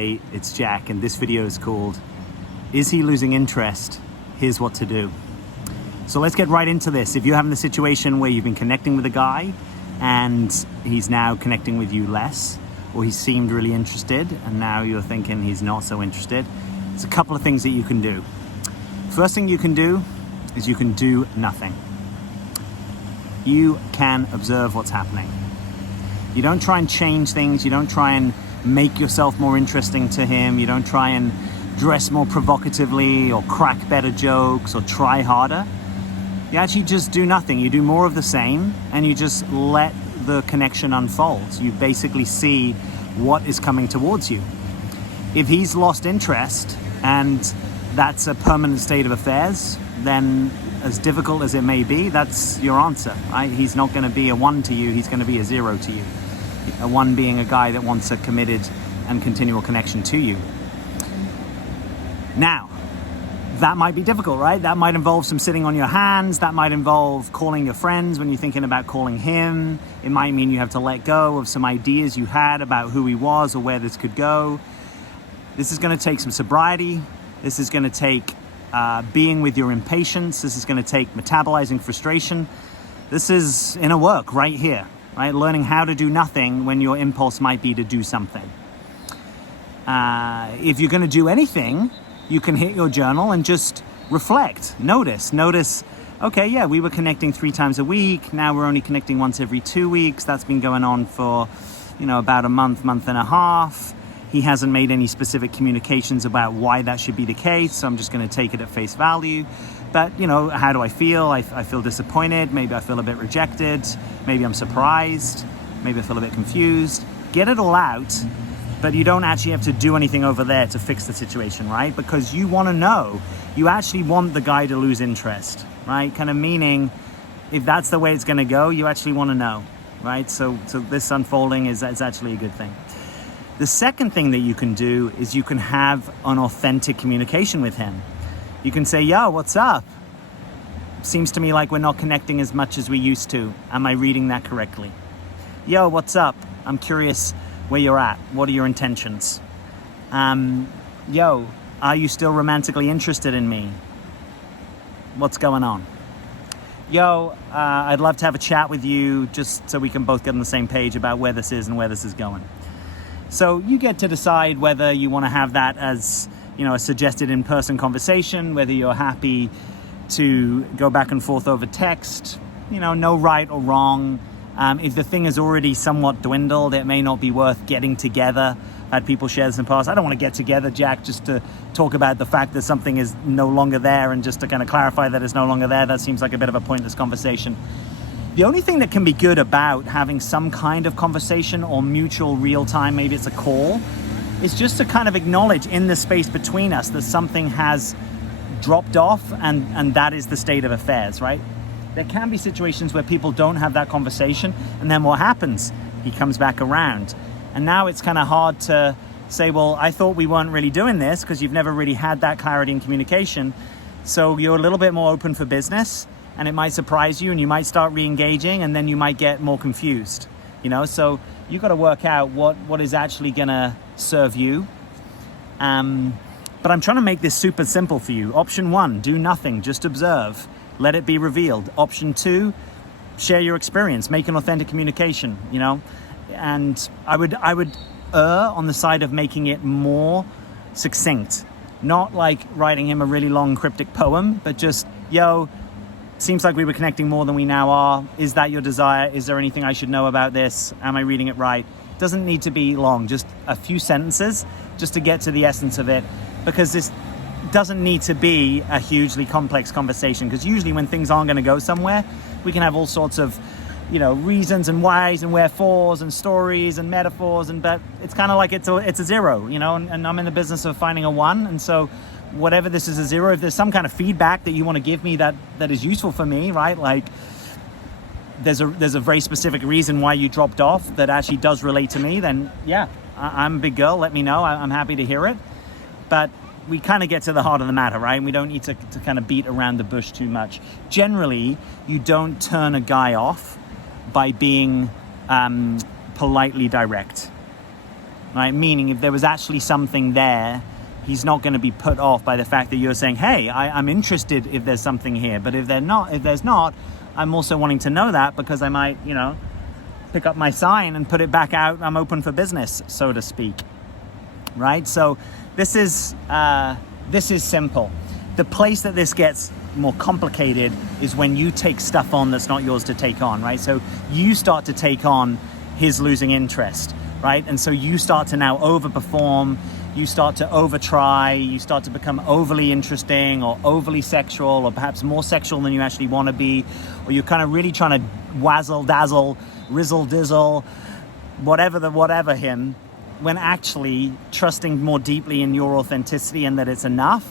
Hey, it's Jack, and this video is called, Is He Losing Interest? Here's what to do. So let's get right into this. If you're having the situation where you've been connecting with a guy and he's now connecting with you less, or he seemed really interested and now you're thinking he's not so interested, there's a couple of things that you can do. First thing you can do is you can do nothing. You can observe what's happening. You don't try and change things. You don't try and make yourself more interesting to him. You don't try and dress more provocatively or crack better jokes or try harder. You actually just do nothing. You do more of the same and you just let the connection unfold. You basically see what is coming towards you. If he's lost interest and that's a permanent state of affairs, then as difficult as it may be, that's your answer, right? He's not going to be a 1 to you, he's going to be a 0 to you. A 1 being a guy that wants a committed and continual connection to you. Now, that might be difficult, right? That might involve some sitting on your hands. That might involve calling your friends when you're thinking about calling him. It might mean you have to let go of some ideas you had about who he was or where this could go. This is going to take some sobriety. This is going to take being with your impatience. This is going to take metabolizing frustration. This is inner work right here, right? Learning how to do nothing when your impulse might be to do something. If you're going to do anything, you can hit your journal and just reflect. Notice, okay, yeah, we were connecting 3 times a week. Now we're only connecting once every 2 weeks. That's been going on for, about a month and a half. He hasn't made any specific communications about why that should be the case, so I'm just going to take it at face value. But, how do I feel? I feel disappointed. Maybe I feel a bit rejected. Maybe I'm surprised. Maybe I feel a bit confused. Get it all out, but you don't actually have to do anything over there to fix the situation, right? Because you want to know. You actually want the guy to lose interest, right? Kind of meaning, if that's the way it's going to go, you actually want to know, right? So this unfolding is actually a good thing. The second thing that you can do is you can have an authentic communication with him. You can say, yo, what's up? Seems to me like we're not connecting as much as we used to. Am I reading that correctly? Yo, what's up? I'm curious where you're at. What are your intentions? Yo, are you still romantically interested in me? What's going on? Yo, I'd love to have a chat with you just so we can both get on the same page about where this is and where this is going. So you get to decide whether you want to have that as, a suggested in-person conversation, whether you're happy to go back and forth over text, no right or wrong. If the thing is already somewhat dwindled, it may not be worth getting together. Had people share this in the past. I don't want to get together, Jack, just to talk about the fact that something is no longer there and just to kind of clarify that it's no longer there. That seems like a bit of a pointless conversation. The only thing that can be good about having some kind of conversation or mutual real time, maybe it's a call, is just to kind of acknowledge in the space between us that something has dropped off and that is the state of affairs, right? There can be situations where people don't have that conversation and then what happens? He comes back around. And now it's kind of hard to say, well, I thought we weren't really doing this because you've never really had that clarity and communication. So you're a little bit more open for business. And it might surprise you and you might start re-engaging and then you might get more confused, So you've got to work out what is actually going to serve you. But I'm trying to make this super simple for you. Option 1, do nothing, just observe. Let it be revealed. Option 2, share your experience, make an authentic communication, And I would err on the side of making it more succinct. Not like writing him a really long cryptic poem, but just, yo, seems like we were connecting more than we now are. Is that your desire? Is there anything I should know about this? Am I reading it right? Doesn't need to be long, just a few sentences just to get to the essence of it, because this doesn't need to be a hugely complex conversation, because usually when things aren't going to go somewhere, we can have all sorts of reasons and whys and wherefores and stories and metaphors, but it's kind of like it's a 0, and I'm in the business of finding a 1, and so whatever this is a 0, if there's some kind of feedback that you want to give me that is useful for me, right? Like there's a very specific reason why you dropped off that actually does relate to me, then yeah, I'm a big girl, let me know, I'm happy to hear it. But we kind of get to the heart of the matter, right? We don't need to kind of beat around the bush too much. Generally, you don't turn a guy off by being politely direct. right? Meaning if there was actually something there, he's not going to be put off by the fact that you're saying, hey, I'm interested if there's something here. But if there's not, I'm also wanting to know that, because I might, pick up my sign and put it back out. I'm open for business, so to speak, right? So this is simple. The place that this gets more complicated is when you take stuff on that's not yours to take on, right? So you start to take on his losing interest, right? And so you start to now overperform, you start to over-try, you start to become overly interesting or overly sexual, or perhaps more sexual than you actually want to be, or you're kind of really trying to wazzle, dazzle, rizzle, dizzle, whatever him, when actually trusting more deeply in your authenticity and that it's enough.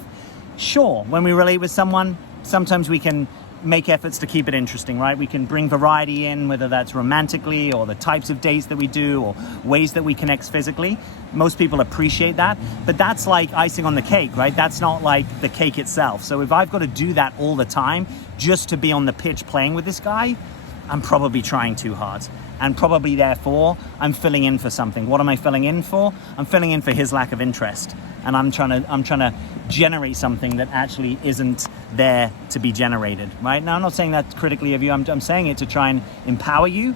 Sure, when we relate with someone, sometimes we can make efforts to keep it interesting, right? We can bring variety in, whether that's romantically or the types of dates that we do or ways that we connect physically. Most people appreciate that, but that's like icing on the cake, right? That's not like the cake itself. So if I've got to do that all the time just to be on the pitch playing with this guy, I'm probably trying too hard. And probably therefore, I'm filling in for something. What am I filling in for? I'm filling in for his lack of interest. And I'm trying to generate something that actually isn't there to be generated, right? Now, I'm not saying that critically of you. I'm saying it to try and empower you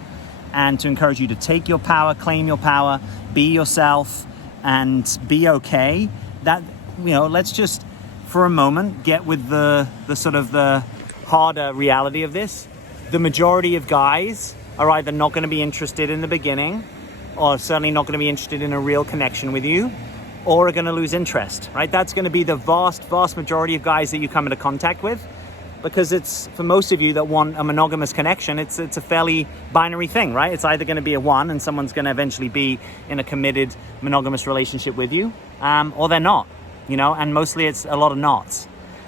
and to encourage you to take your power, claim your power, be yourself, and be okay. That, let's just, for a moment, get with the sort of the harder reality of this. The majority of guys are either not going to be interested in the beginning, or certainly not going to be interested in a real connection with you, or are going to lose interest, right? That's going to be the vast majority of guys that you come into contact with, because it's, for most of you that want a monogamous connection, it's a fairly binary thing, right? It's either going to be a one and someone's going to eventually be in a committed monogamous relationship with you, or they're not, and mostly it's a lot of nots.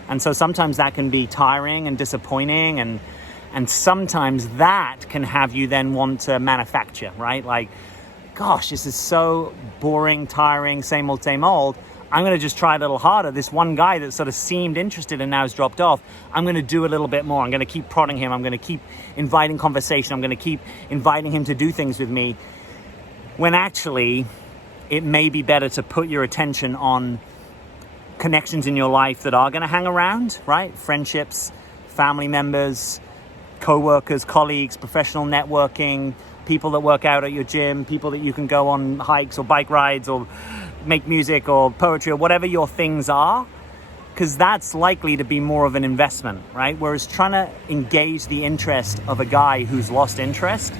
And so sometimes that can be tiring and disappointing, and sometimes that can have you then want to manufacture, right? Like, gosh, this is so boring, tiring, same old. I'm going to just try a little harder. This one guy that sort of seemed interested and now has dropped off, I'm going to do a little bit more. I'm going to keep prodding him. I'm going to keep inviting conversation. I'm going to keep inviting him to do things with me. When actually, it may be better to put your attention on connections in your life that are going to hang around, right? Friendships, family members, co-workers, colleagues, professional networking, people that work out at your gym, people that you can go on hikes or bike rides or make music or poetry or whatever your things are, because that's likely to be more of an investment, right? Whereas trying to engage the interest of a guy who's lost interest,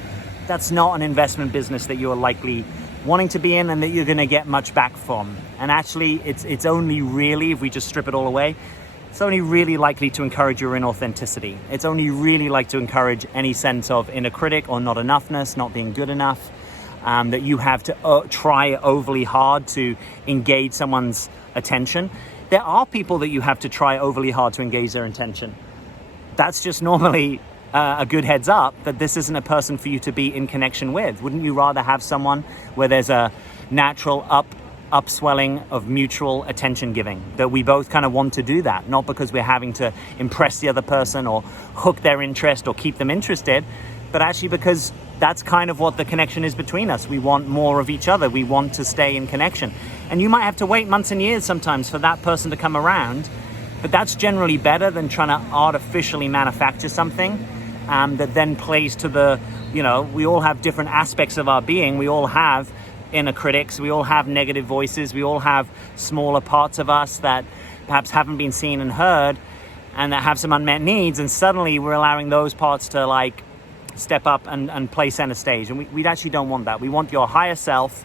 that's not an investment business that you're likely wanting to be in and that you're going to get much back from. And actually, it's only really, if we just strip it all away, it's only really likely to encourage your inauthenticity. It's only really like to encourage any sense of inner critic or not enoughness, not being good enough, that you have to try overly hard to engage someone's attention. There are people that you have to try overly hard to engage their attention. That's just normally a good heads up that this isn't a person for you to be in connection with. Wouldn't you rather have someone where there's a natural upswelling of mutual attention giving, that we both kind of want to do that, not because we're having to impress the other person or hook their interest or keep them interested, but actually because that's kind of what the connection is between us. We want more of each other. We want to stay in connection. And you might have to wait months and years sometimes for that person to come around, but that's generally better than trying to artificially manufacture something that then plays to the, we all have different aspects of our being. We all have inner critics, we all have negative voices, we all have smaller parts of us that perhaps haven't been seen and heard and that have some unmet needs, and suddenly we're allowing those parts to like step up and play center stage. And we actually don't want that. We want your higher self,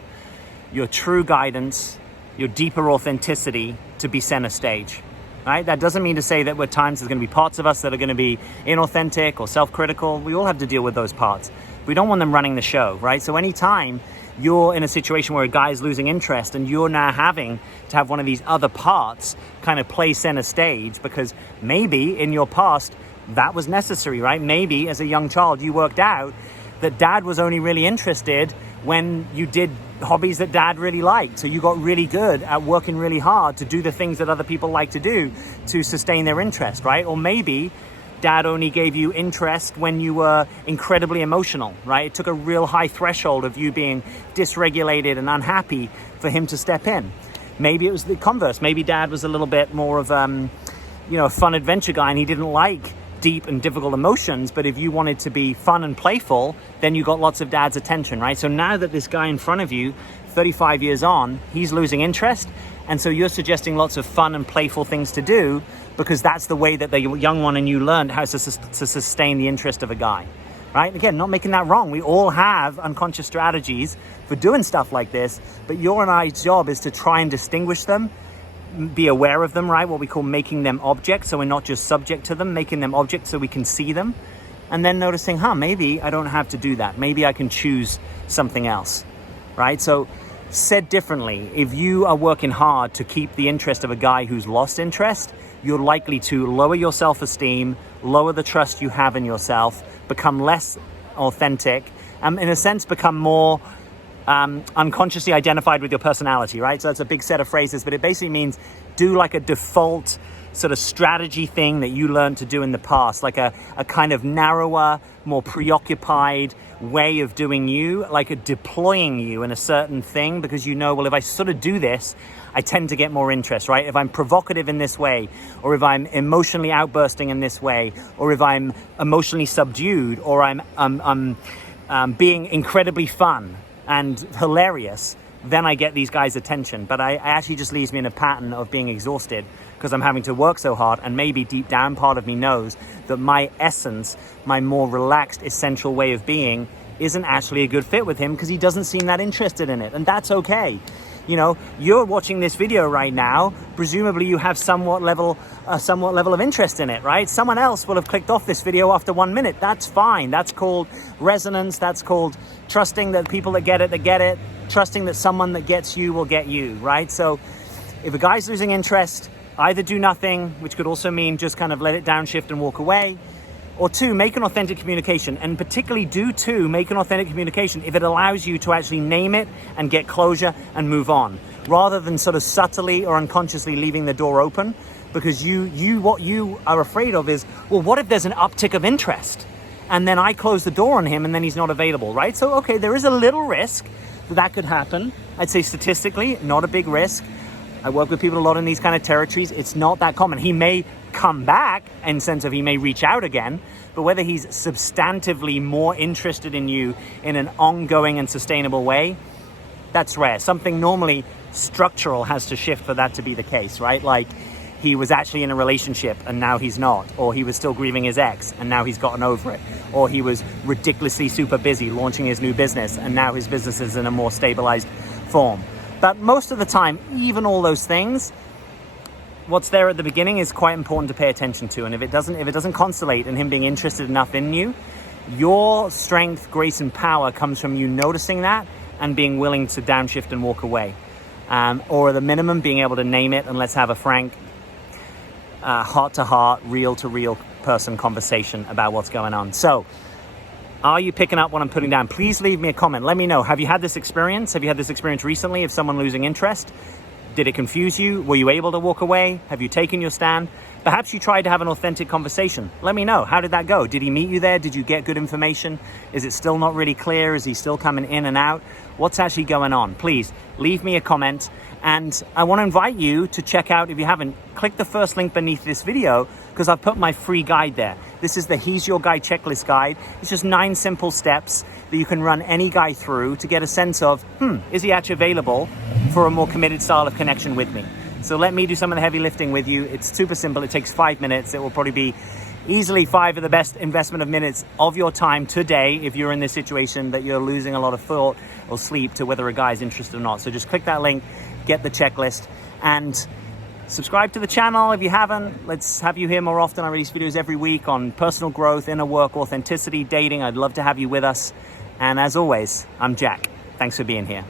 your true guidance, your deeper authenticity to be center stage, right? That doesn't mean to say that at times there's going to be parts of us that are going to be inauthentic or self-critical. We all have to deal with those parts. We don't want them running the show, right? So anytime you're in a situation where a guy's losing interest and you're now having to have one of these other parts kind of play center stage, because maybe in your past that was necessary, right? Maybe as a young child you worked out that dad was only really interested when you did hobbies that dad really liked. So you got really good at working really hard to do the things that other people like to do to sustain their interest, right? Or maybe dad only gave you interest when you were incredibly emotional, right? It took a real high threshold of you being dysregulated and unhappy for him to step in. Maybe it was the converse. Maybe dad was a little bit more of a fun adventure guy, and he didn't like deep and difficult emotions. But if you wanted to be fun and playful, then you got lots of dad's attention, right? So now that this guy in front of you, 35 years on, he's losing interest, and so you're suggesting lots of fun and playful things to do, because that's the way that the young one and you learned how to sustain the interest of a guy, right? Again, not making that wrong. We all have unconscious strategies for doing stuff like this, but your and I's job is to try and distinguish them, be aware of them, right? What we call making them objects, so we're not just subject to them, making them objects so we can see them, and then noticing, maybe I don't have to do that. Maybe I can choose something else, right? So said differently, if you are working hard to keep the interest of a guy who's lost interest, you're likely to lower your self-esteem, lower the trust you have in yourself, become less authentic, in a sense, become more unconsciously identified with your personality, right? So that's a big set of phrases, but it basically means do like a default sort of strategy thing that you learned to do in the past, like a kind of narrower, more preoccupied way of doing you, like a deploying you in a certain thing, because well, if I sort of do this, I tend to get more interest, right? If I'm provocative in this way, or if I'm emotionally outbursting in this way, or if I'm emotionally subdued, or I'm being incredibly fun and hilarious, then I get these guys' attention. But I actually just leaves me in a pattern of being exhausted because I'm having to work so hard, and maybe deep down part of me knows that my essence, my more relaxed, essential way of being isn't actually a good fit with him because he doesn't seem that interested in it. And that's okay. You're watching this video right now, presumably you have somewhat level of interest in it, right? Someone else will have clicked off this video after 1 minute. That's fine. That's called resonance. That's called trusting that people that get it, trusting that someone that gets you will get you, right? So if a guy's losing interest, either do nothing, which could also mean just kind of let it downshift and walk away, or 2, make an authentic communication, and particularly make an authentic communication if it allows you to actually name it and get closure and move on, rather than sort of subtly or unconsciously leaving the door open, because what you are afraid of is, well, what if there's an uptick of interest and then I close the door on him and then he's not available, right? So, okay, there is a little risk that could happen. I'd say statistically, not a big risk. I work with people a lot in these kind of territories. It's not that common. He may come back in the sense of he may reach out again, but whether he's substantively more interested in you in an ongoing and sustainable way, that's rare. Something normally structural has to shift for that to be the case, right? Like he was actually in a relationship and now he's not, or he was still grieving his ex and now he's gotten over it, or he was ridiculously super busy launching his new business and now his business is in a more stabilized form. But most of the time, even all those things, what's there at the beginning is quite important to pay attention to. And if it doesn't constellate in him being interested enough in you, your strength, grace, and power comes from you noticing that and being willing to downshift and walk away. Or at the minimum, being able to name it and let's have a frank, heart-to-heart, real-to-real person conversation about what's going on. So, are you picking up what I'm putting down? Please leave me a comment. Let me know. Have you had this experience? Have you had this experience recently of someone losing interest? Did it confuse you? Were you able to walk away? Have you taken your stand? Perhaps you tried to have an authentic conversation. Let me know. How did that go? Did he meet you there? Did you get good information? Is it still not really clear? Is he still coming in and out? What's actually going on? Please leave me a comment. And I want to invite you to check out, if you haven't, click the first link beneath this video because I've put my free guide there. This is the He's Your Guy checklist guide. It's just 9 simple steps that you can run any guy through to get a sense of, is he actually available for a more committed style of connection with me? So let me do some of the heavy lifting with you. It's super simple. It takes 5 minutes. It will probably be easily 5 of the best investment of minutes of your time today if you're in this situation that you're losing a lot of thought or sleep to whether a guy's interested or not. So just click that link, get the checklist, and subscribe to the channel if you haven't. Let's have you here more often. I release videos every week on personal growth, inner work, authenticity, dating. I'd love to have you with us. And as always, I'm Jack. Thanks for being here.